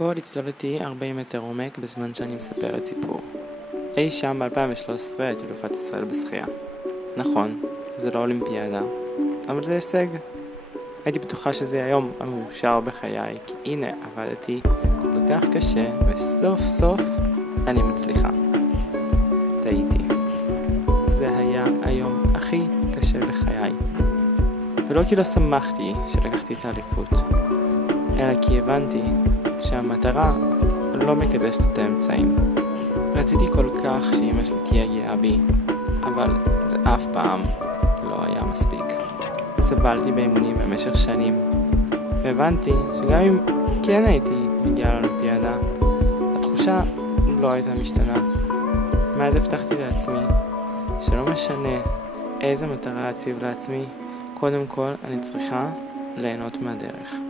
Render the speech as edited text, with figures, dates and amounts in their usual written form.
בואו לצלול איתי 40 מטר עומק בזמן שאני מספר את סיפור. אי שם ב-2013 הייתי אלופת ישראל בשחייה. נכון, זה לא אולימפיאדה, אבל זה הישג. הייתי בטוחה שזה היום המאושר בחיי, כי הנה עבדתי כל כך קשה וסוף סוף אני מצליחה. טעיתי. זה היה היום הכי קשה בחיי. ולא כי לא שמחתי שלקחתי את האליפות, אלא כי הבנתי שהמטרה לא מקדשת את האמצעים. רציתי כל כך שאמא שלי תהיה גאה בי, אבל זה אף פעם לא היה מספיק. סבלתי באימונים במשך שנים, והבנתי שגם אם כן הייתי מגיעה לאולימפיאדה, התחושה לא הייתה משתנה. מאז הבטחתי לעצמי שלא משנה איזה מטרה אציב לעצמי, קודם כל אני צריכה ליהנות מהדרך.